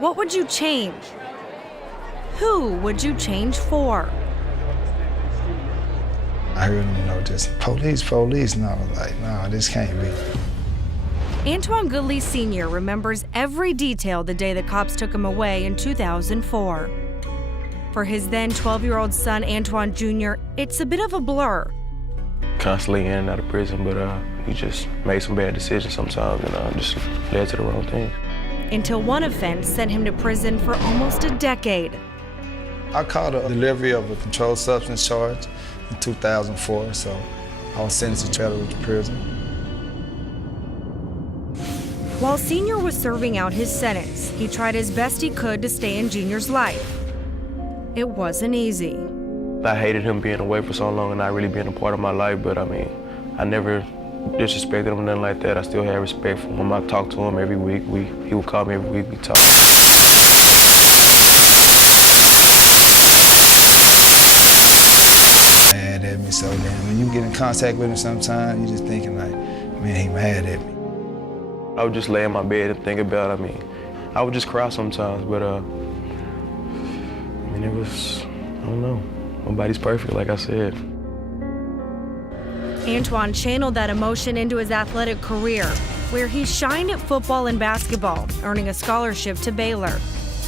What would you change? Who would you change for? I heard him, just police, and I was like, no, this can't be. Antwaan Goodley Sr. remembers every detail the day the cops took him away in 2004. For his then 12-year-old son, Antwaan Jr., it's a bit of a blur. Constantly in and out of prison, but we just made some bad decisions sometimes and just led to the wrong things. Until one offense sent him to prison for almost a decade. I caught a delivery of a controlled substance charge in 2004, so I was sentenced to federal prison. While Senior was serving out his sentence, he tried as best he could to stay in Junior's life. It wasn't easy. I hated him being away for so long and not really being a part of my life, but I mean, I never disrespected him or nothing like that. I still had respect for him. I talked to him every week. He would call me every week, we talked. Mad at me, so then when you get in contact with him sometimes, you just thinking like, man, he mad at me. I would just lay in my bed and think about it. I mean, I would just cry sometimes, but I mean, it was, I don't know. Nobody's perfect, like I said. Antwaan channeled that emotion into his athletic career, where he shined at football and basketball, earning a scholarship to Baylor.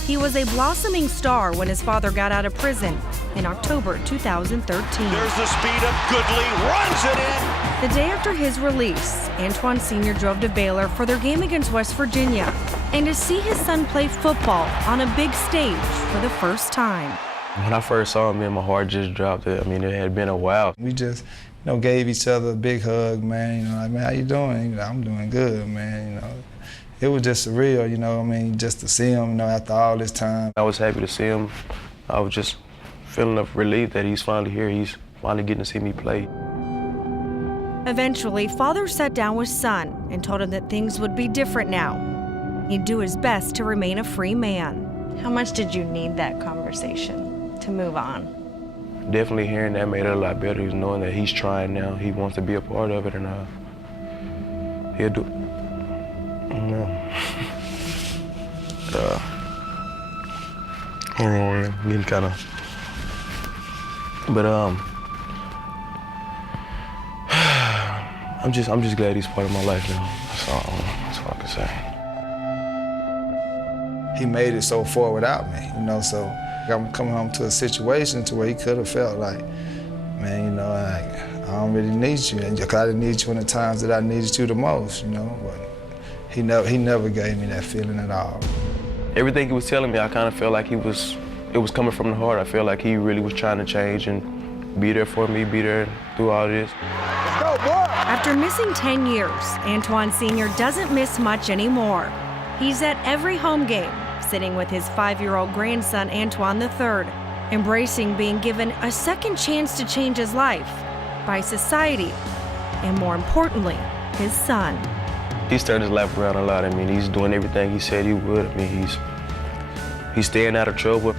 He was a blossoming star when his father got out of prison in October 2013. There's the speed of Goodley, runs it in! The day after his release, Antwaan Sr. drove to Baylor for their game against West Virginia and to see his son play football on a big stage for the first time. When I first saw him, man, my heart just dropped. I mean, it had been a while. We just, gave each other a big hug, man. Like, man, how you doing? I'm doing good, man. It was just surreal, just to see him, after all this time. I was happy to see him. I was just feeling of relief that he's finally here. He's finally getting to see me play. Eventually, father sat down with son and told him that things would be different now. He'd do his best to remain a free man. How much did you need that conversation to move on? Definitely hearing that made it a lot better. He's knowing that he's trying now. He wants to be a part of it, and he'll do it. Hold on, I'm getting kind of. But I'm just glad he's part of my life now. That's all I can say. He made it so far without me, so I'm coming home to a situation to where he could have felt like, man, like, I don't really need you, because I didn't need you in the times that I needed you the most, but he never gave me that feeling at all. Everything he was telling me, I kind of felt like it was coming from the heart. I felt like he really was trying to change and be there for me, be there through all this. After missing 10 years, Antwaan Sr. doesn't miss much anymore. He's at every home game, sitting with his 5-year-old grandson, Antwaan III, embracing being given a second chance to change his life by society, and more importantly, his son. He's turned his life around a lot. I mean, he's doing everything he said he would. I mean, he's staying out of trouble.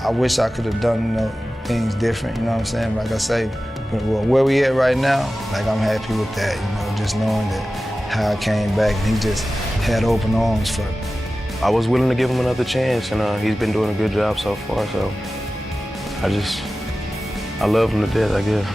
I wish I could have done things different, Like I say, where we at right now, like, I'm happy with that, just knowing that how I came back and he just had open arms for me. I was willing to give him another chance, and he's been doing a good job so far, so I love him to death, I guess.